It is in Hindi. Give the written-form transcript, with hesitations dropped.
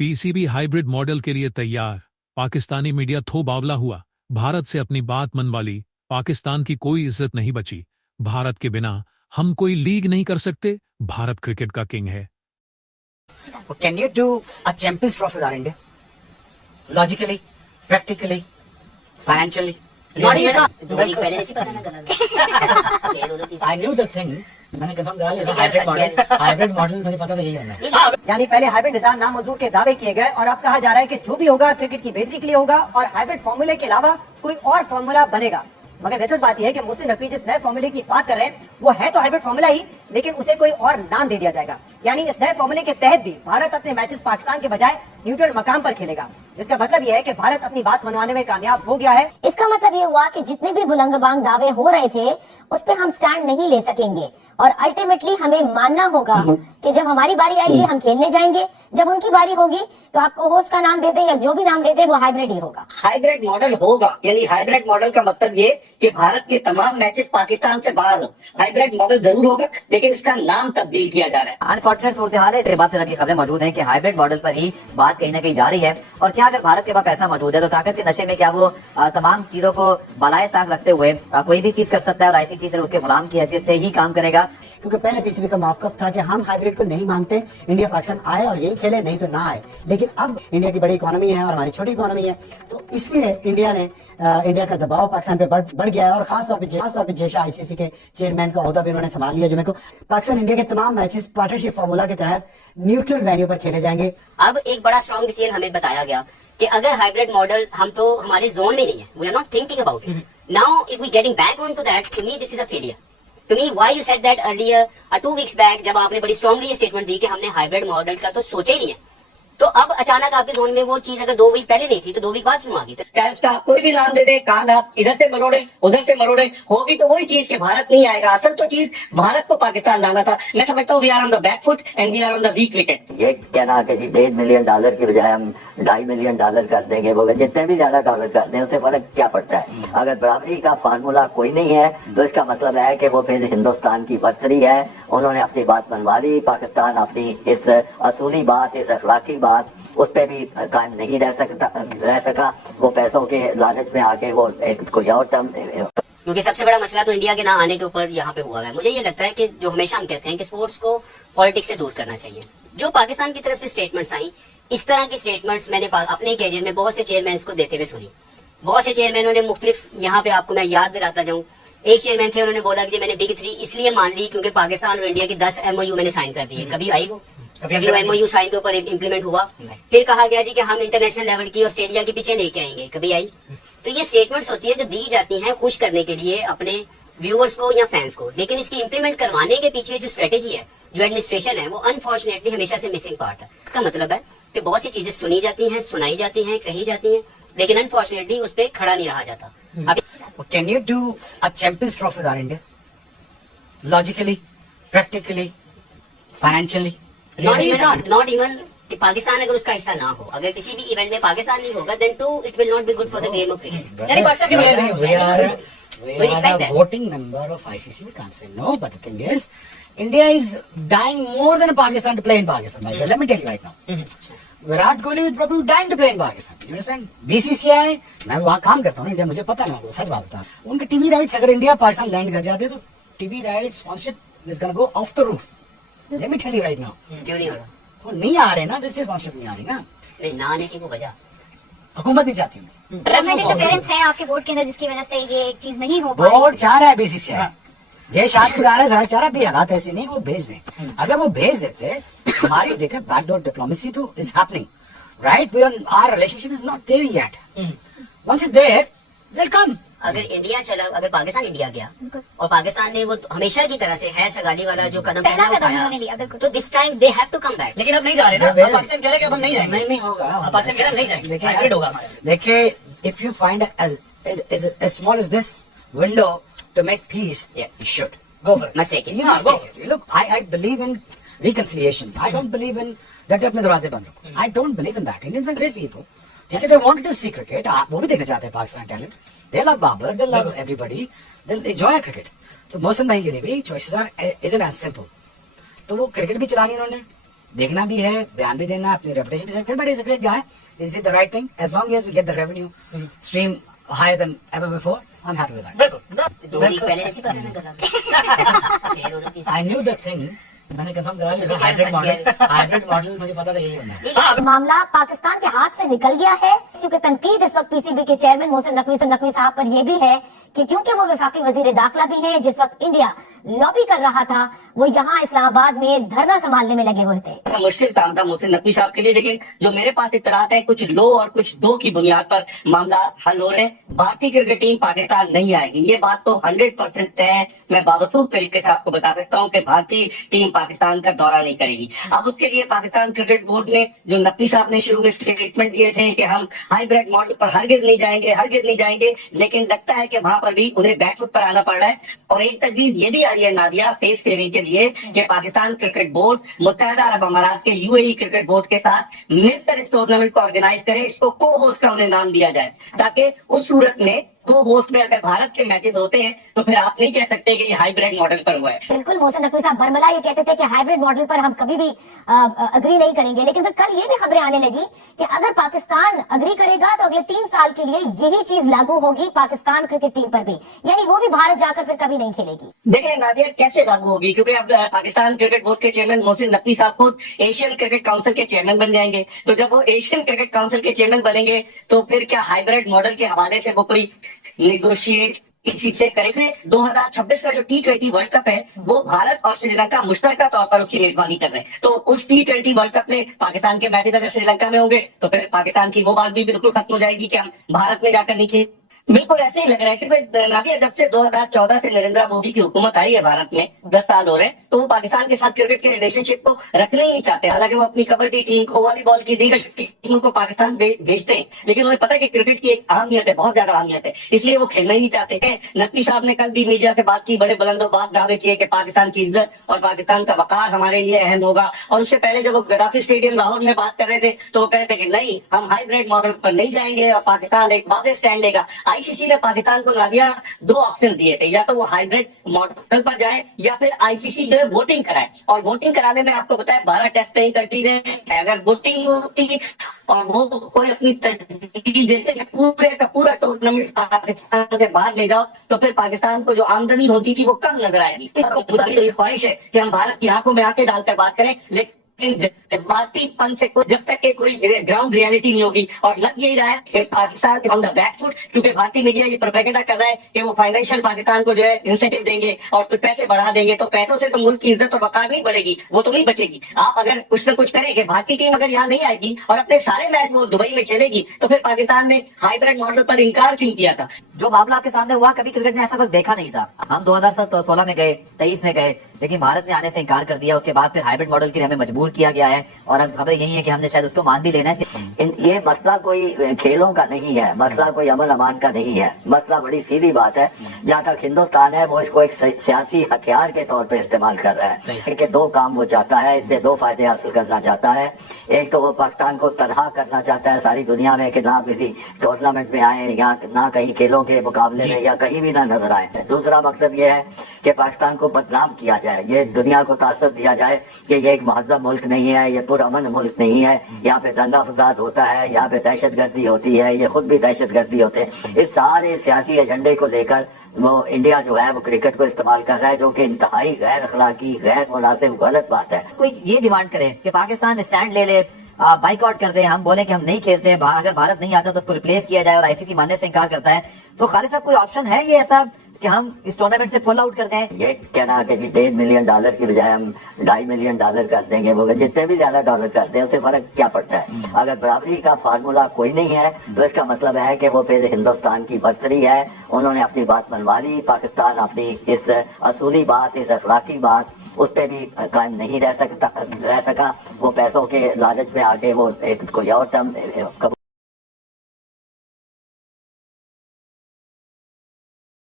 पीसीबी हाइब्रिड मॉडल के लिए तैयार। पाकिस्तानी मीडिया थो बावला हुआ। भारत से अपनी बात मनवा ली। पाकिस्तान की कोई इज्जत नहीं बची। भारत के बिना हम कोई लीग नहीं कर सकते। भारत क्रिकेट का किंग है। Can you do a Champions Trophy for India? Logically, practically, financially. I knew the thing. मैंने कंफर्म करा लिया हाइब्रिड मॉडल मुझे पता था यही होना है। यानी पहले हाइब्रिड निजाम नामंजूर के दावे किए गए और अब कहा जा रहा है कि जो भी होगा क्रिकेट की बेहतरी के लिए होगा और हाइब्रिड फॉर्मूले के अलावा कोई और फॉर्मूला बनेगा। मगर दिलचस्प बात यह है कि मोहसिन नकवी जिस नए फॉर्मूले की बात कर रहे हैं वो है तो हाइब्रिड फॉर्मूला ही, लेकिन उसे कोई और नाम दे दिया जाएगा। यानी इस नए फॉर्मूले के तहत भी भारत अपने मैचेस पाकिस्तान के बजाय न्यूट्रल मकाम पर खेलेगा, जिसका मतलब यह है कि भारत अपनी बात मनवाने में कामयाब हो गया है। इसका मतलब ये हुआ कि जितने भी बुलंदबांग दावे हो रहे थे उस पे हम स्टैंड नहीं ले सकेंगे और अल्टीमेटली हमें मानना होगा कि जब हमारी बारी आएगी हम खेलने जाएंगे, जब उनकी बारी होगी तो आपको होस्ट का नाम दे दे या जो भी नाम दे दे वो हाइब्रिड ही होगा। हाइब्रिड मॉडल होगा, यानी हाइब्रिड मॉडल का मतलब ये कि भारत के तमाम मैचेस पाकिस्तान से बाहर हो। हाइब्रिड मॉडल जरूर होगा लेकिन इसका नाम तब्दील किया जा रहा है। अनफॉर्चुनेट सूरत हाल है। बात की खबरें मौजूद हैं कि हाइब्रिड मॉडल पर ही बात कहीं ना कहीं जा रही है। और क्या अगर भारत के पास पैसा मौजूद है तो ताकत के नशे में क्या वो तमाम चीजों को बलाए ताक रखते हुए कोई भी चीज कर सकता है और ऐसी चीज उसके गुलाम की हैसियत से ही काम करेगा? क्योंकि पहले पीसीबी का मौकफ था कि हम हाइब्रिड को नहीं मानते, इंडिया पाकिस्तान आए और यही खेले, नहीं तो ना आए। लेकिन अब इंडिया की बड़ी इकोनॉमी है और हमारी छोटी इकोनॉमी है, तो इसलिए इंडिया का दबाव पाकिस्तान पे बढ़ गया है। और खासतौर पे जेशा आईसीसी के चेयरमैन का ओहदा भी उन्होंने संभाल लिया, जुमे को। पाकिस्तान इंडिया के तमाम मैचेस पार्टनरशिप फार्मूला के तहत न्यूट्रल वेन्यू पर खेले जाएंगे। अब एक बड़ा स्ट्रॉन्ग डिसीजन हमें बताया गया कि अगर हाइब्रिड मॉडल, हम तो हमारे जोन में नहीं है, we are not thinking about it now, if we getting back on to that, to me this is a failure. To me, why you said that earlier, 2 weeks back, जब आपने बड़ी स्ट्रांगली ये स्टेटमेंट दी कि हमने हाइब्रिड मॉडल का तो सोचा ही नहीं है, तो अब अचानक आपके जोन में वो चीज अगर 2 वीक पहले नहीं थी तो 2 वीक बाद क्यों आ गई? चाहे उसका आप कोई भी नाम दे दे, कान आप इधर से मरोड़े उधर से मरोड़े, होगी तो वही चीज कि भारत नहीं आएगा। असल तो चीज भारत को पाकिस्तान लाना था। मैं समझता हूँ we are on the back foot and we are on the weak wicket. ये कहना कि जी $1.5 मिलियन की बजाय हम $2.5 मिलियन कर देंगे, वो जितने भी ज्यादा डॉलर कर दें उससे फर्क क्या पड़ता है? अगर बराबरी का फार्मूला कोई नहीं है तो इसका मतलब है कि वो फिर हिंदुस्तान की बर्तरी है। उन्होंने अपनी बात मनवा ली, पाकिस्तान अपनी इस असूली बात, इस अखलाकी बात उस पर भी कायम नहीं रह सका। वो पैसों के लालच में आके वो एक कोई और टर्म, क्योंकि सबसे बड़ा मसला तो इंडिया के ना आने के ऊपर यहाँ पे हुआ है। मुझे ये लगता है कि जो हमेशा हम कहते हैं कि स्पोर्ट्स को पॉलिटिक्स से दूर करना चाहिए। जो पाकिस्तान की तरफ से स्टेटमेंट्स आई, इस तरह की स्टेटमेंट्स मैंने अपने कैरियर में बहुत से चेयरमैन को देते हुए सुनी। बहुत से चेयरमैनों ने मुख्तलिफ, यहाँ पे आपको मैं याद दिलाता जाऊँ, एक चेयरमैन थे, उन्होंने बोला कि मैंने बिग 3 इसलिए मान ली क्योंकि पाकिस्तान और इंडिया की 10 MOU मैंने साइन कर दिए। कभी आई वो? कभी MOU साइन के ऊपर इम्प्लीमेंट हुआ? फिर कहा गया जी कि हम इंटरनेशनल लेवल की ऑस्ट्रेलिया के पीछे लेके आएंगे, कभी आई? तो ये स्टेटमेंट्स होती है जो दी जाती हैं खुश करने के लिए अपने व्यूअर्स को या फैंस को, लेकिन इसकी इम्प्लीमेंट करवाने के पीछे जो स्ट्रेटेजी है, जो एडमिनिस्ट्रेशन है, वो अनफॉर्चुनेटली हमेशा से मिसिंग पार्ट है। इसका मतलब है कि बहुत सी चीजें सुनी जाती हैं, सुनाई जाती हैं, कही जाती हैं, लेकिन अनफॉर्चुनेटली उस पर खड़ा नहीं रहा जाता। Can you do a Champions Trophy for India? Logically, practically, financially? Not even कि पाकिस्तान अगर उसका हिस्सा ना हो, अगर किसी भी इवेंट में पाकिस्तान नहीं होगा, then too it will not be good for the game of cricket. यानी पाकिस्तान के बगैर नहीं हो सकता। We respect that. Voting member of ICC, we can't say no, but the thing is, India is dying more than Pakistan to play in Pakistan. Let me tell you right now. Virat Kohli will probably dying to play in Pakistan. You understand? BCCI, मैं वहाँ काम करता हूँ इंडिया, मुझे पता है, मैं सच बात बता। उनके टीवी राइट्स अगर इंडिया पाकिस्तान लैंड कर जाते तो TV rights sponsorship is gonna go off the roof. Let me tell you right now. क्यों नहीं हो रहा? वो नहीं आ रहे ना, तो इसलिए स्पॉन्सरशिप नहीं आ रही ना। नहीं, ना आने की वो वजह हुकूमत नहीं चाहती। इंटरफेरेंस है आपके वोट के अंदर जिसकी वजह से ये एक चीज नहीं हो पा रही। वोट चाह रहा है बीसीसीआई, जय शाह चाह रहा है, भी हालात ऐसे नहीं वो भेज दें। अगर वो भेज देते, हमारी देखे बैकडोर डिप्लोमेसी तो is happening, right? Our relationship is not there yet. Once it's there, they'll come. अगर इंडिया चला, अगर पाकिस्तान इंडिया गया और पाकिस्तान ने वो हमेशा की तरह से है सगाली वाला जो कदम पहला कदम उठाया, उन्होंने लिया, बिल्कुल। तो this time they have to come back. लेकिन अब नहीं जा रहे ना, अब पाकिस्तान कह रहे कि अब हम नहीं जाएंगे। नहीं होगा, पाकिस्तान कह रहे नहीं जाएंगे, हाइब्रिड होगा हमारा। देखिए, if you find as small as this window to make peace, you should go for it. Must take it. You must take it. Look, I believe in reconciliation. I don't believe in that अपने दरवाजे बंद रखो। I don't believe in that. Indians are great people. ठीक है, they wanted to see cricket. वो भी देखना चाहते हैं Pakistan talent. They love Babar, they love everybody, they'll enjoy cricket. तो मौसम भाई के लिए भी choices isn't as simple. तो वो क्रिकेट भी चलानी उन्होंने, देखना भी है, बयान भी देना, अपनी रेपुटेशन भी set, but is a great guy, is did the right thing, as long as we get the revenue stream higher than ever before, I am happy with that. बिल्कुल 2 वीक पहले ऐसी पता नहीं आई न्यू दैट थिंग, मैंने कंफर्म करा लिया, हाइब्रिड मॉडल मुझे पता था यही होना है। मामला पाकिस्तान के हाथ से निकल गया है, क्योंकि तनकीद इस वक्त पीसीबी के चेयरमैन मोहसिन नकवी साहब पर यह भी है कि क्योंकि वो वफाकी वजीर दाखिला भी हैं, जिस वक्त इंडिया लॉबी कर रहा था वो यहाँ इस्लामाबाद में धरना संभालने में लगे हुए थे। मुश्किल काम था मोहसिन नकवी साहब के लिए, लेकिन जो मेरे पास इत्तलात है कुछ लो और कुछ दो की बुनियाद पर मामला हल हो रहे हैं। भारतीय क्रिकेट टीम पाकिस्तान नहीं आएगी, ये बात तो 100% है। मैं बावसूख तरीके से आपको बता सकता हूँ कि भारतीय टीम पाकिस्तान का दौरा नहीं करेगी। अब उसके लिए पाकिस्तान क्रिकेट बोर्ड ने, जो नकवी साहब ने शुरू में स्टेटमेंट दिए थे कि हम हाइब्रिड मॉडल पर हरगिज नहीं जाएंगे, लेकिन लगता है कि वहां पर भी उन्हें बैकफुट पर आना पड़ रहा है। और एक तजवीज ये भी आ रही है नादिया फेस सेविंग के लिए कि पाकिस्तान क्रिकेट बोर्ड मुत्तहदा अरब अमारात के यूएई क्रिकेट बोर्ड के साथ मिलकर इस टूर्नामेंट को ऑर्गेनाइज करे, इसको को होस्ट का उन्हें नाम दिया जाए, ताकि उस सूरत में को होस्ट में अगर भारत के मैचेस होते हैं तो फिर आप नहीं कह सकते कि ये हाइब्रिड मॉडल पर हुआ है। बिल्कुल, मोहसिन नकवी साहब बरमला ये कहते थे कि हाइब्रिड मॉडल पर हम कभी भी अग्री नहीं करेंगे, लेकिन फिर कल ये भी खबरें आने लगी कि अगर पाकिस्तान अग्री करेगा तो अगले 3 साल के लिए यही चीज लागू होगी पाकिस्तान क्रिकेट टीम पर भी, यानी वो भी भारत जाकर फिर कभी नहीं खेलेगी। देखिए नादिया कैसे लागू होगी, क्योंकि अब पाकिस्तान क्रिकेट बोर्ड के चेयरमैन मोहसिन नकवी साहब खुद एशियन क्रिकेट काउंसिल के चेयरमैन बन जाएंगे। तो जब वो एशियन क्रिकेट काउंसिल के चेयरमैन बनेंगे तो फिर क्या हाइब्रिड मॉडल के हवाले से वो कोई नेगोशिएट किसी से करेंगे? 2026 का जो T20 वर्ल्ड कप है वो भारत और श्रीलंका मुश्तरका तौर पर उसकी मेजबानी कर रहे हैं। तो उस T20 वर्ल्ड कप में पाकिस्तान के मैचेस अगर श्रीलंका में होंगे तो फिर पाकिस्तान की वो बात भी बिल्कुल खत्म हो जाएगी कि हम भारत में जाकर नहीं खेल। बिल्कुल ऐसे ही लग रहा है, क्योंकि नादिया जब से 2014 से नरेंद्र मोदी की हुकूमत आई है भारत में, 10 साल हो रहे हैं, तो वो पाकिस्तान के साथ क्रिकेट के रिलेशनशिप को रखना ही नहीं चाहते। हालांकि वो अपनी कबड्डी टीम को, वॉलीबॉल की दीगर टीम को पाकिस्तान भेजते हैं, लेकिन उन्हें पता है कि क्रिकेट की एक अहमियत है, बहुत ज्यादा अहमियत है, इसलिए वो खेलना ही नहीं चाहते। नकवी साहब ने कल भी मीडिया से बात की, बड़े बुलंदोबाज दावे किए कि पाकिस्तान की इज्जत और पाकिस्तान का वकार हमारे लिए अहम होगा। और उससे पहले जब वो गद्दाफी स्टेडियम लाहौर में बात कर रहे थे तो वो कहते कि नहीं, हम हाइब्रिड मॉडल पर नहीं जाएंगे और पाकिस्तान एक वादे स्टैंड लेगा। आईसीसी ने पाकिस्तान को नादिया 2 ऑप्शन दिए थे, या तो वो हाइब्रिड मॉडल पर जाए या फिर आईसीसी जो है वोटिंग कराए। और वोटिंग कराने में आपको बताया 12 टेस्ट प्लेइंग कंट्रीज है, अगर वोटिंग होती और वो कोई अपनी तरजीह देते कि पूरे का पूरा टूर्नामेंट पाकिस्तान के बाहर ले जाओ तो फिर पाकिस्तान को जो आमदनी होती थी वो कम नजर आएगी। ये ख्वाहिश है कि हम भारत की आंखों में आंखें डालकर बात करें, लेकिन जज्बातीपन से जब तक के कोई ग्राउंड रियलिटी नहीं होगी। और लग यही रहा है कि Pakistan on the back foot, क्योंकि भारतीय मीडिया ये प्रोपेगेंडा कर रहा है कि वो फाइनेंशियल पाकिस्तान को जो है इंसेंटिव देंगे और कुछ पैसे बढ़ा देंगे, तो पैसों से तो मुल्क की इज्जत और वकार नहीं बढ़ेगी, वो तो नहीं बचेगी। आप अगर कुछ न कुछ करें कि भारतीय टीम अगर यहाँ नहीं आएगी और अपने सारे मैच वो दुबई में खेलेगी, तो फिर पाकिस्तान ने हाइब्रिड मॉडल पर इनकार क्यों किया था? जो मामला आपके सामने हुआ, कभी क्रिकेट ने ऐसा वक्त देखा नहीं था। हम 2016 में गए, 23 में गए, लेकिन भारत ने आने से इनकार कर दिया। उसके बाद फिर हाइब्रिड मॉडल के लिए हमें मजबूर किया गया है और अब खबर यही है कि हमने शायद उसको मान भी लेना है। ये मसला कोई खेलों का नहीं है, मसला कोई अमन अमान का नहीं है, मसला बड़ी सीधी बात है। जहाँ तक हिंदुस्तान है वो इसको एक सियासी हथियार के तौर पे इस्तेमाल कर रहा है कि 2 काम वो चाहता है, इससे 2 फायदे हासिल करना चाहता है। एक तो वो पाकिस्तान को तनहा करना चाहता है सारी दुनिया में कि ना किसी टूर्नामेंट में आए या ना कहीं खेलों के मुकाबले में या कहीं भी ना नजर आए। दूसरा मकसद ये है कि पाकिस्तान को बदनाम किया जाए, ये दुनिया को तासर दिया जाए कि ये एक महज़ब मुल्क नहीं है, ये पुरअमन मुल्क नहीं है, यहाँ पे दंगा फसाद होता है, यहाँ पे दहशतगर्दी होती है, ये खुद भी दहशतगर्दी होते हैं। इस सारे सियासी एजेंडे को लेकर वो इंडिया जो है वो क्रिकेट को इस्तेमाल कर रहा है, जो कि इंतहाई गैर अखलाकी, गैर मुनासिब, गलत बात है। कोई ये डिमांड करे कि पाकिस्तान स्टैंड ले ले, बाइकआउट कर दे, हम बोले कि हम नहीं खेलते हैं, अगर भारत नहीं आता तो उसको रिप्लेस किया जाए और आईसीसी मानने से इनकार करता है, तो खालिद साहब कोई ऑप्शन है ये ऐसा कि हम इस टूर्नामेंट से पुल आउट कर दें? ये कहना कि $1.5 मिलियन की बजाय हम $2.5 मिलियन कर देंगे, वो जितने भी ज्यादा डॉलर करते हैं उससे फर्क क्या पड़ता है? अगर बराबरी का फार्मूला कोई नहीं है तो इसका मतलब है कि वो फिर हिंदुस्तान की बर्तरी है। उन्होंने अपनी बात मनवा ली, पाकिस्तान अपनी इस असूली बात, इस अखलाकी बात उस पर भी कायम नहीं रह सका। वो पैसों के लालच में आके वो कोई और टर्म